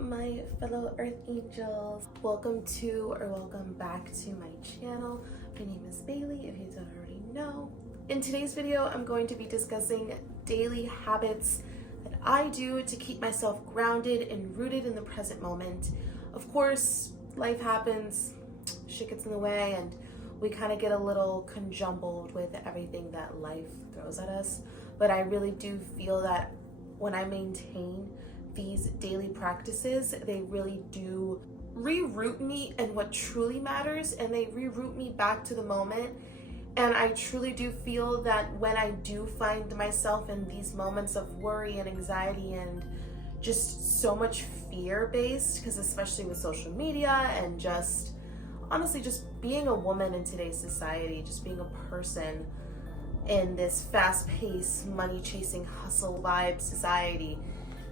my fellow earth angels. Welcome back to my channel. My name is Bailey, if you don't already know. In today's video, I'm going to be discussing daily habits that I do to keep myself grounded and rooted in the present moment. Of course, life happens, shit gets in the way, and we kind of get a little conjumbled with everything that life throws at us. But I really do feel that when I maintain these daily practices, they really do reroute me in what truly matters, and they reroute me back to the moment. And I truly do feel that when I do find myself in these moments of worry and anxiety and just so much fear-based, because especially with social media and just honestly just being a woman in today's society, just being a person in this fast-paced, money-chasing, hustle vibe society,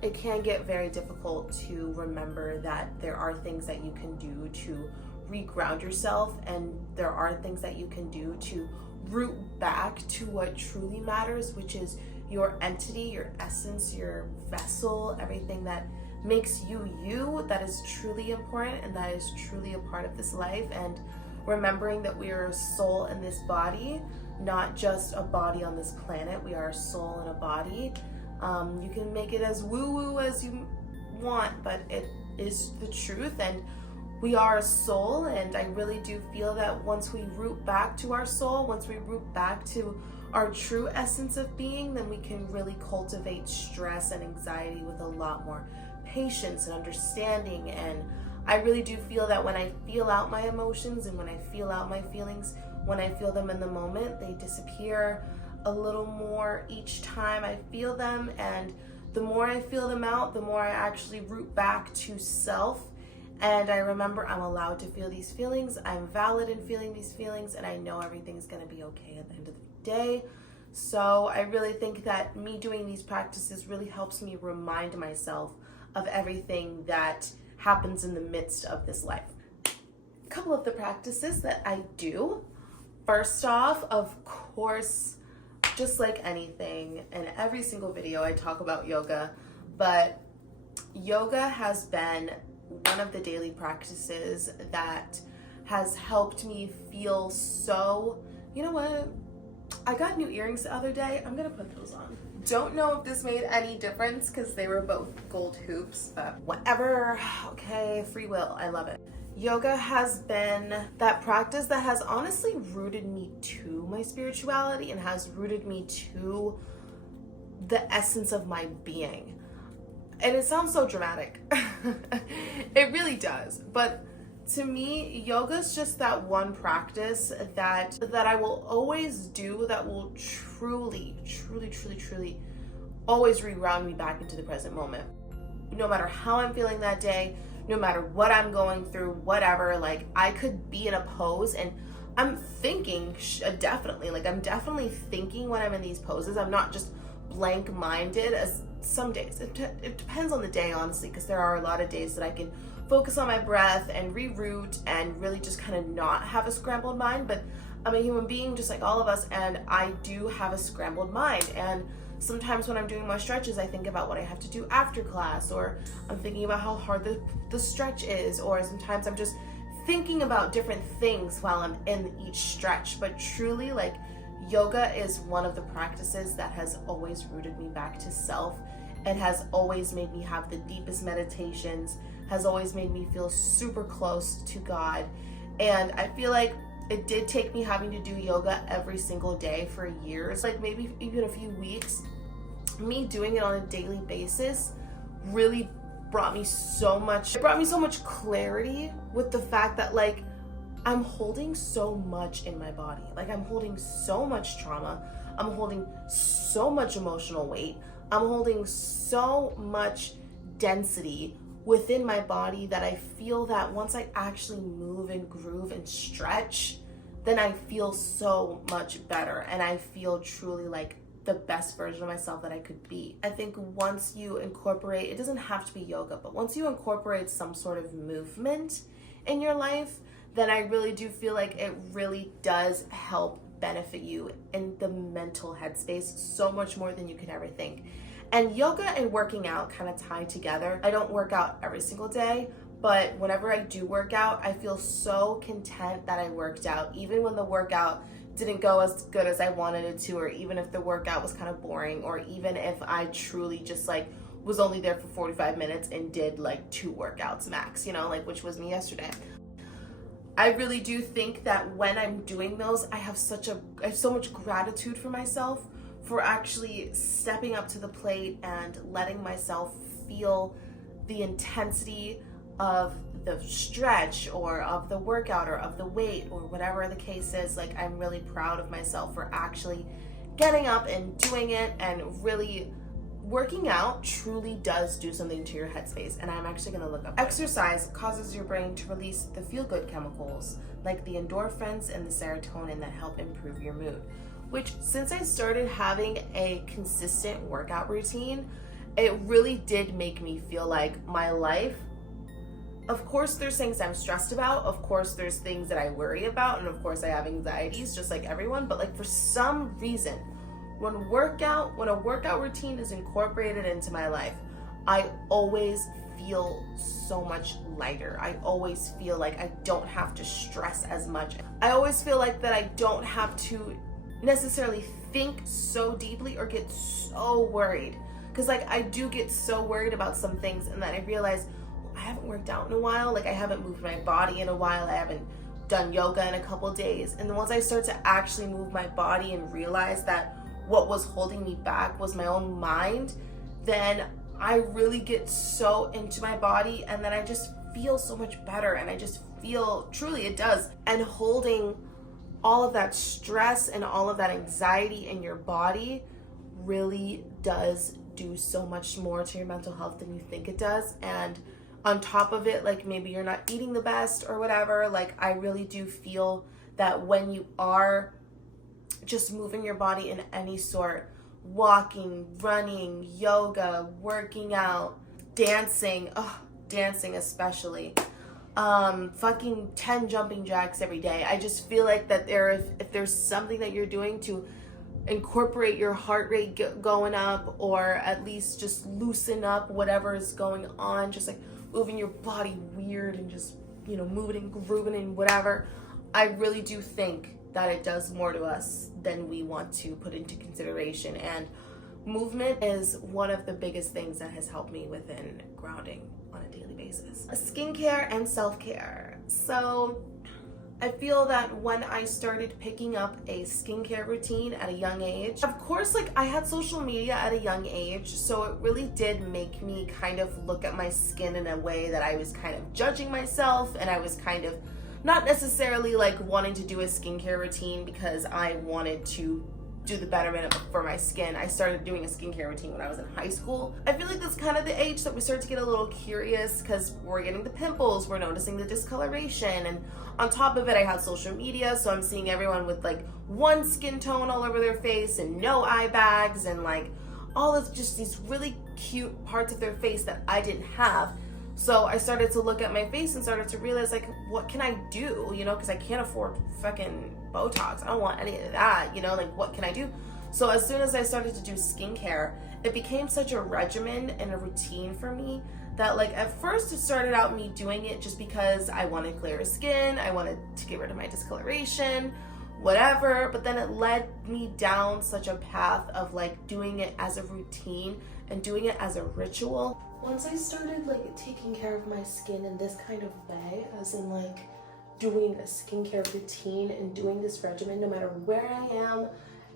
it can get very difficult to remember that there are things that you can do to reground yourself, and there are things that you can do to root back to what truly matters, which is your entity, your essence, your vessel, everything that makes you you, that is truly important and that is truly a part of this life. And remembering that we are a soul in this body, not just a body on this planet. We are a soul in a body. You can make it as woo-woo as you want, but it is the truth, and we are a soul. And I really do feel that once we root back to our soul, once we root back to our true essence of being, then we can really cultivate stress and anxiety with a lot more patience and understanding. And I really do feel that when I feel out my emotions and when I feel out my feelings, when I feel them in the moment, they disappear a little more each time I feel them. And the more I feel them out, the more I actually root back to self. And I remember I'm allowed to feel these feelings. I'm valid in feeling these feelings, and I know everything's gonna be okay at the end of the day. So I really think that me doing these practices really helps me remind myself of everything that happens in the midst of this life. A couple of the practices that I do. First off, of course, just like anything, in every single video I talk about yoga, but yoga has been one of the daily practices that has helped me feel so, you know what? I got new earrings the other day. I'm gonna put those on. Don't know if this made any difference because they were both gold hoops, but whatever. Okay, free will. I love it. Yoga has been that practice that has honestly rooted me to my spirituality and has rooted me to the essence of my being. And it sounds so dramatic. It really does. But to me, yoga is just that one practice that I will always do, that will truly always reground me back into the present moment. No matter how I'm feeling that day, no matter what I'm going through, whatever, like I could be in a pose and I'm thinking I'm definitely thinking when I'm in these poses. I'm not just blank-minded as some days. It depends on the day, honestly, because there are a lot of days that I can focus on my breath and reroute and really just kind of not have a scrambled mind. But I'm a human being just like all of us, and I do have a scrambled mind. And sometimes when I'm doing my stretches, I think about what I have to do after class, or I'm thinking about how hard the stretch is, or sometimes I'm just thinking about different things while I'm in each stretch. But truly, like, yoga is one of the practices that has always rooted me back to self. It has always made me have the deepest meditations, has always made me feel super close to God. And I feel like it did take me having to do yoga every single day for years, like maybe even a few weeks. Me doing it on a daily basis really brought me so much clarity with the fact that, like, I'm holding so much in my body. Like, I'm holding so much trauma. I'm holding so much emotional weight. I'm holding so much density within my body that I feel that once I actually move and groove and stretch, then I feel so much better, and I feel truly like the best version of myself that I could be. I think once you incorporate, it doesn't have to be yoga, but once you incorporate some sort of movement in your life, then I really do feel like it really does help benefit you in the mental headspace so much more than you could ever think. And yoga and working out kind of tie together. I don't work out every single day, but whenever I do work out, I feel so content that I worked out, even when the workout didn't go as good as I wanted it to, or even if the workout was kind of boring, or even if I truly just like was only there for 45 minutes and did like 2 workouts max, you know, like which was me yesterday. I really do think that when I'm doing those, I have so much gratitude for myself for actually stepping up to the plate and letting myself feel the intensity of the stretch or of the workout or of the weight or whatever the case is. Like, I'm really proud of myself for actually getting up and doing it, and really working out truly does do something to your headspace. And I'm actually gonna look up. Exercise causes your brain to release the feel-good chemicals like the endorphins and the serotonin that help improve your mood. Which, since I started having a consistent workout routine, it really did make me feel like my life, of course there's things I'm stressed about, of course there's things that I worry about, and of course I have anxieties just like everyone, but like for some reason, when a workout routine is incorporated into my life, I always feel so much lighter. I always feel like I don't have to stress as much. I always feel like that I don't have to necessarily think so deeply or get so worried. Because like I do get so worried about some things, and then I realize, I haven't worked out in a while, like I haven't moved my body in a while, I haven't done yoga in a couple days. And then once I start to actually move my body and realize that what was holding me back was my own mind, then I really get so into my body, and then I just feel so much better, and I just feel, truly it does. And holding all of that stress and all of that anxiety in your body really does do so much more to your mental health than you think it does. And on top of it, like maybe you're not eating the best or whatever, like I really do feel that when you are just moving your body in any sort, walking, running, yoga, working out, dancing especially, fucking 10 jumping jacks every day. I just feel like that if there's something that you're doing to incorporate your heart rate going up, or at least just loosen up whatever is going on, just like moving your body weird and just, you know, moving and grooving and whatever, I really do think that it does more to us than we want to put into consideration. And movement is one of the biggest things that has helped me within grounding on a daily basis. Skincare and self-care. So I feel that when I started picking up a skincare routine at a young age, of course, like I had social media at a young age, so it really did make me kind of look at my skin in a way that I was kind of judging myself, and I was kind of not necessarily like wanting to do a skincare routine because I wanted to do the betterment for my skin. I started doing a skincare routine when I was in high school. I feel like that's kind of the age that we start to get a little curious, because we're getting the pimples, we're noticing the discoloration, and on top of it, I had social media, so I'm seeing everyone with like one skin tone all over their face and no eye bags and like all of just these really cute parts of their face that I didn't have. So I started to look at my face and started to realize, like, what can I do, you know, because I can't afford fucking Botox. I don't want any of that, you know, like, what can I do? So as soon as I started to do skincare, it became such a regimen and a routine for me that, like, at first it started out me doing it just because I wanted clearer skin, I wanted to get rid of my discoloration, whatever, but then it led me down such a path of, like, doing it as a routine and doing it as a ritual. Once I started like taking care of my skin in this kind of way, as in like doing a skincare routine and doing this regimen no matter where I am,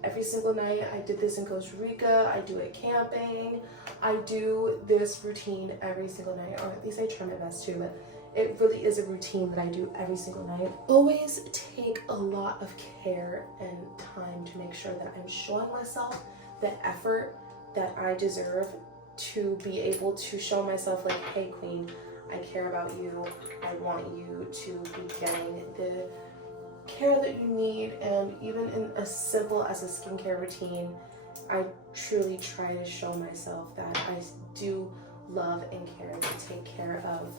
every single night. I did this in Costa Rica, I do it camping, I do this routine every single night, or at least I try my best to, but it really is a routine that I do every single night. Always take a lot of care and time to make sure that I'm showing myself the effort that I deserve to be able to show myself, like, hey queen, I care about you, I want you to be getting the care that you need. And even in as simple as a skincare routine, I truly try to show myself that I do love and care to take care of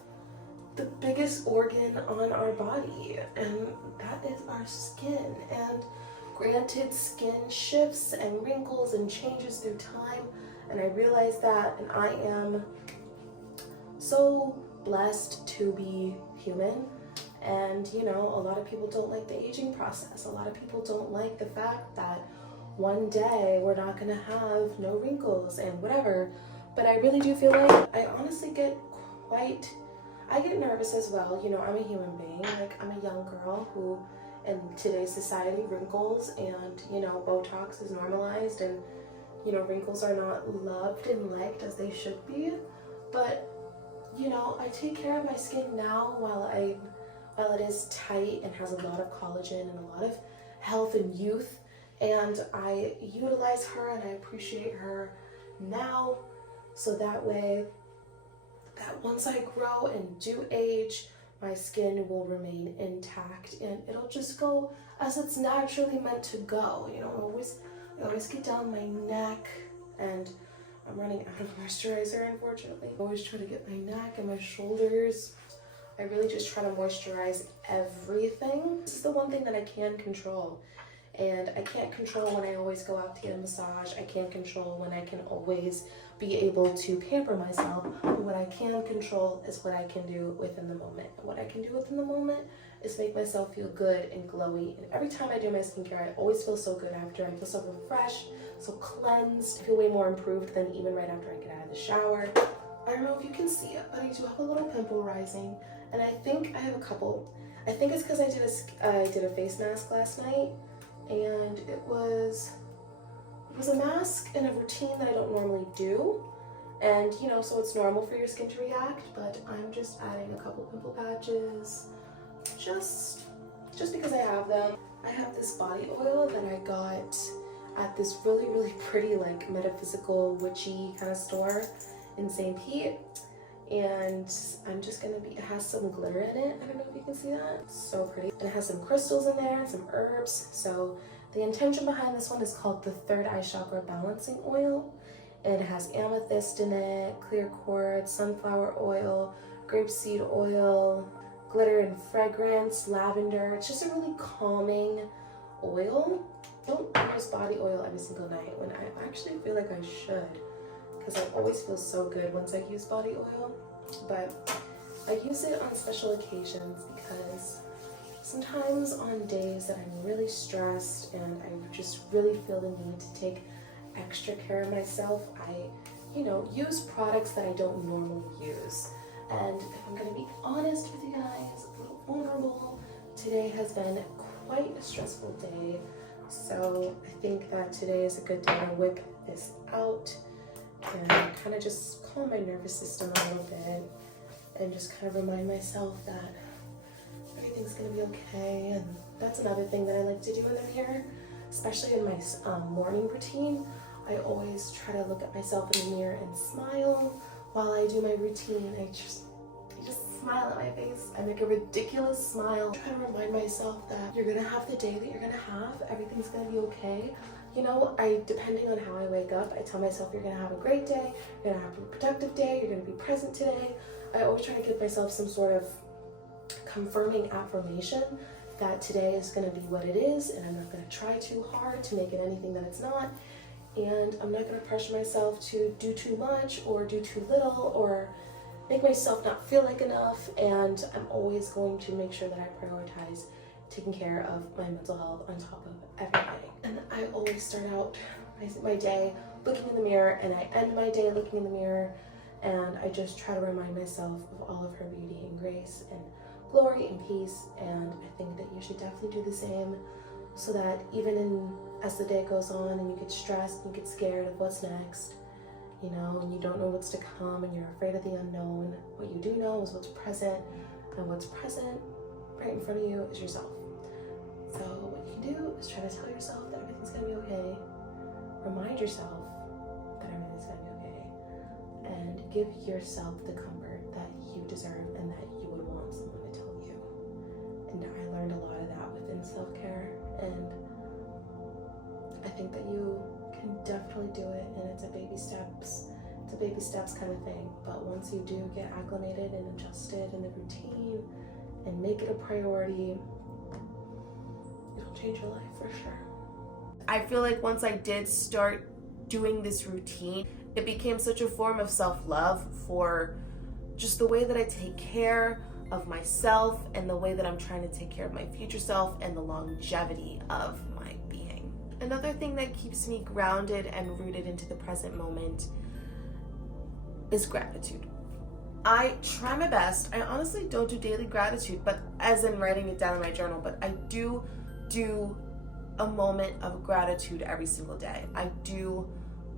the biggest organ on our body, and that is our skin. And granted, skin shifts and wrinkles and changes through time, And I realized that, and I am so blessed to be human. And you know, a lot of people don't like the aging process. A lot of people don't like the fact that one day we're not gonna have no wrinkles and whatever. But I really do feel like I honestly I get nervous as well. You know, I'm a human being. Like, I'm a young girl who, in today's society, wrinkles and, you know, Botox is normalized, and, you know, wrinkles are not loved and liked as they should be. But, you know, I take care of my skin now while it is tight and has a lot of collagen and a lot of health and youth. And I utilize her and I appreciate her now, so that way, that once I grow and do age, my skin will remain intact and it'll just go as it's naturally meant to go. You know, I always get down my neck, and I'm running out of moisturizer, unfortunately. I always try to get my neck and my shoulders. I really just try to moisturize everything. This is the one thing that I can control. And I can't control when I always go out to get a massage. I can't control when I can always be able to pamper myself. But what I can control is what I can do within the moment. And what I can do within the moment is make myself feel good and glowy. And every time I do my skincare, I always feel so good after. I feel so refreshed, so cleansed. I feel way more improved than even right after I get out of the shower. I don't know if you can see it, but I do have a little pimple rising. And I think I have a couple. I think it's because I did a face mask last night. And it was a mask and a routine that I don't normally do. And you know, so it's normal for your skin to react, but I'm just adding a couple pimple patches just because I have them. I have this body oil that I got at this really pretty, like, metaphysical witchy kind of store in St. Pete. And I'm just gonna it has some glitter in it. I don't know if you can see that. It's so pretty. And it has some crystals in there and some herbs. So the intention behind this one is called the Third Eye Chakra Balancing Oil. And it has amethyst in it, clear quartz, sunflower oil, grapeseed oil, glitter and fragrance, lavender. It's just a really calming oil. I don't use body oil every single night when I actually feel like I should, because I always feel so good once I use body oil. But I use it on special occasions because sometimes on days that I'm really stressed and I just really feel the need to take extra care of myself, I, you know, use products that I don't normally use. And if I'm gonna be honest with you guys, a little vulnerable, today has been quite a stressful day. So I think that today is a good day to whip this out and kind of just calm my nervous system a little bit and just kind of remind myself that everything's gonna be okay. And that's another thing that I like to do in the mirror, especially in my morning routine. I always try to look at myself in the mirror and smile while I do my routine. I just smile at my face. I make a ridiculous smile. I try to remind myself that you're gonna have the day that you're gonna have. Everything's gonna be okay. You know, depending on how I wake up, I tell myself you're gonna have a great day, you're gonna have a productive day, you're gonna be present today. I always try to give myself some sort of confirming affirmation that today is gonna be what it is, and I'm not gonna try too hard to make it anything that it's not. And I'm not gonna pressure myself to do too much or do too little or make myself not feel like enough. And I'm always going to make sure that I prioritize taking care of my mental health on top of everything. And I always start out my day looking in the mirror, and I end my day looking in the mirror, and I just try to remind myself of all of her beauty and grace and glory and peace. And I think that you should definitely do the same, so that even as the day goes on and you get stressed and you get scared of what's next, you know, and you don't know what's to come and you're afraid of the unknown, what you do know is what's present, and what's present right in front of you is yourself. So what you can do is try to tell yourself that everything's gonna be okay. Remind yourself that everything's gonna be okay. And give yourself the comfort that you deserve and that you would want someone to tell you. And I learned a lot of that within self-care, and I think that you can definitely do it, and it's a baby steps kind of thing. But once you do get acclimated and adjusted in the routine and make it a priority, it'll change your life for sure. I feel like once I did start doing this routine, it became such a form of self-love for just the way that I take care of myself and the way that I'm trying to take care of my future self and the longevity of my being. Another thing that keeps me grounded and rooted into the present moment is gratitude. I try my best. I honestly don't do daily gratitude, but as in writing it down in my journal, but I do a moment of gratitude every single day. I do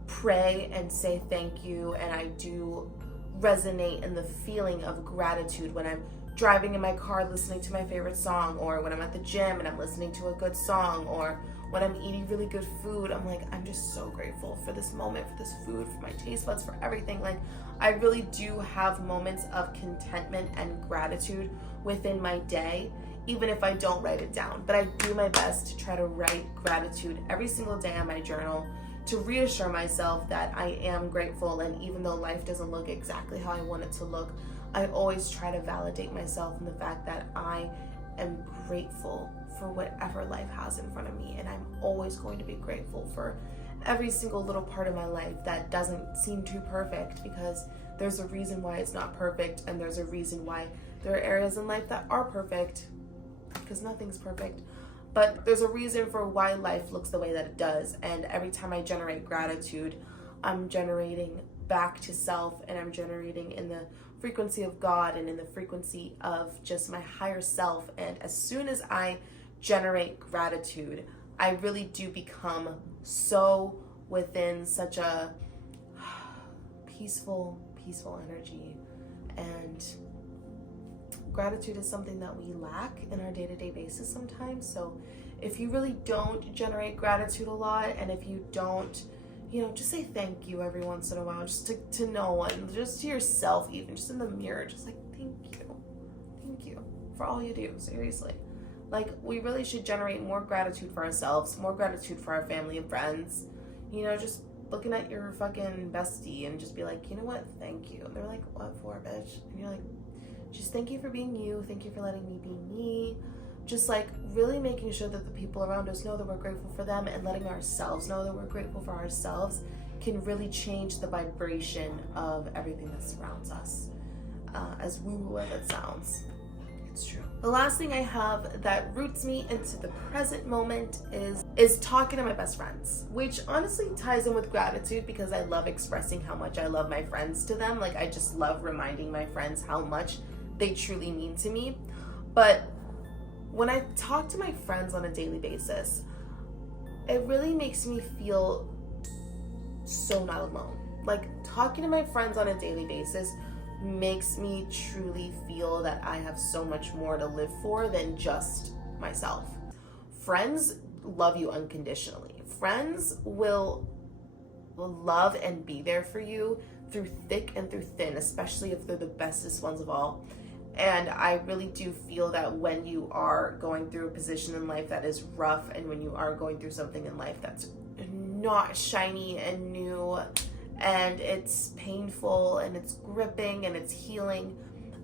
pray and say thank you, and I do resonate in the feeling of gratitude when I'm driving in my car listening to my favorite song, or when I'm at the gym and I'm listening to a good song, or when I'm eating really good food. I'm like, I'm just so grateful for this moment, for this food, for my taste buds, for everything. Like, I really do have moments of contentment and gratitude within my day, even if I don't write it down. But I do my best to try to write gratitude every single day on my journal to reassure myself that I am grateful. And even though life doesn't look exactly how I want it to look, I always try to validate myself in the fact that I am grateful for whatever life has in front of me. And I'm always going to be grateful for every single little part of my life that doesn't seem too perfect, because there's a reason why it's not perfect, and there's a reason why there are areas in life that are perfect, because nothing's perfect. But there's a reason for why life looks the way that it does. And every time I generate gratitude, I'm generating back to self, and I'm generating in the frequency of God and in the frequency of just my higher self. And as soon as I generate gratitude, I really do become so within such a peaceful energy. And gratitude is something that we lack in our day-to-day basis sometimes. So if you really don't generate gratitude a lot, and if you don't, just say thank you every once in a while, just to no one, just to yourself, even just in the mirror, just like, thank you for all you do, seriously. Like, we really should generate more gratitude for ourselves, more gratitude for our family and friends. Just looking at your fucking bestie and just be like, you know what, thank you. And they're like, what for, bitch? And you're like, just thank you for being you. Thank you for letting me be me. Just like really making sure that the people around us know that we're grateful for them, and letting ourselves know that we're grateful for ourselves can really change the vibration of everything that surrounds us. As woo-woo as it sounds, it's true. The last thing I have that roots me into the present moment is talking to my best friends, which honestly ties in with gratitude, because I love expressing how much I love my friends to them. Like, I just love reminding my friends how much they truly mean to me. But when I talk to my friends on a daily basis, it really makes me feel so not alone. Like, talking to my friends on a daily basis makes me truly feel that I have so much more to live for than just myself. Friends love you unconditionally. Friends will love and be there for you through thick and through thin, especially if they're the bestest ones of all. And I really do feel that when you are going through a position in life that is rough, and when you are going through something in life that's not shiny and new, and it's painful and it's gripping and it's healing,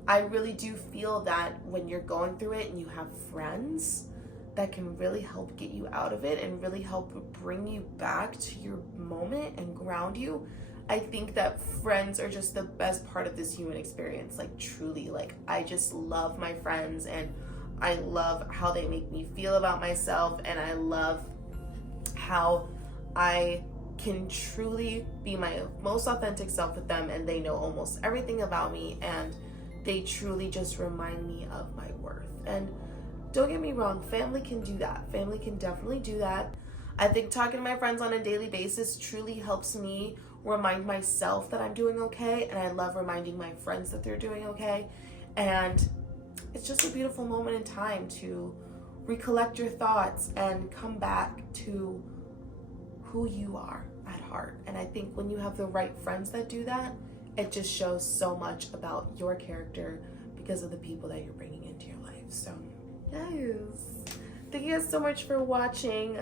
I really do feel that when you're going through it and you have friends that can really help get you out of it and really help bring you back to your moment and ground you, I think that friends are just the best part of this human experience. Like, truly, like, I just love my friends, and I love how they make me feel about myself, and I love how I can truly be my most authentic self with them, and they know almost everything about me, and they truly just remind me of my worth. And don't get me wrong, family can do that. Family can definitely do that. I think talking to my friends on a daily basis truly helps me remind myself that I'm doing okay, and I love reminding my friends that they're doing okay. And it's just a beautiful moment in time to recollect your thoughts and come back to who you are at heart. And I think when you have the right friends that do that, it just shows so much about your character because of the people that you're bringing into your life. So yes, thank you guys so much for watching.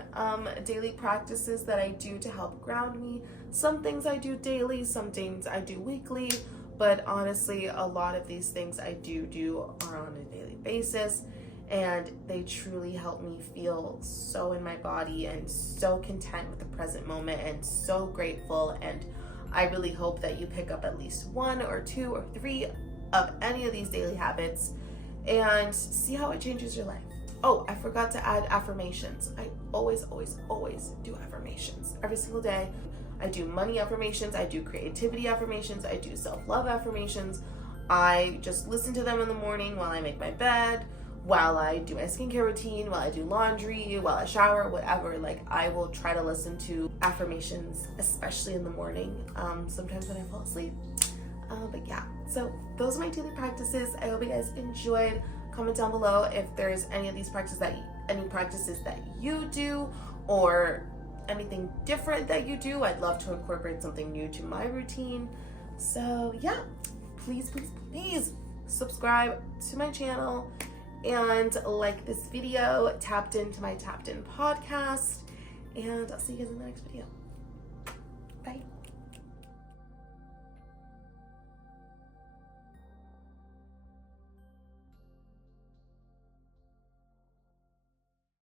Daily practices that I do to help ground me. Some things I do daily, some things I do weekly, but honestly, a lot of these things I do are on a daily basis, and they truly help me feel so in my body and so content with the present moment and so grateful. And I really hope that you pick up at least 1 or 2 or 3 of any of these daily habits and see how it changes your life. Oh, I forgot to add affirmations. I always do affirmations every single day. I do money affirmations, I do creativity affirmations, I do self-love affirmations. I just listen to them in the morning while I make my bed, while I do my skincare routine, while I do laundry, while I shower, whatever. Like, I will try to listen to affirmations, especially in the morning, sometimes when I fall asleep. But yeah, so those are my daily practices. I hope you guys enjoyed. Comment down below if there's any of these practices that you do, or anything different that you do. I'd love to incorporate something new to my routine. So yeah, please subscribe to my channel and like this video, tapped into my Tapped In podcast, and I'll see you guys in the next video. Bye.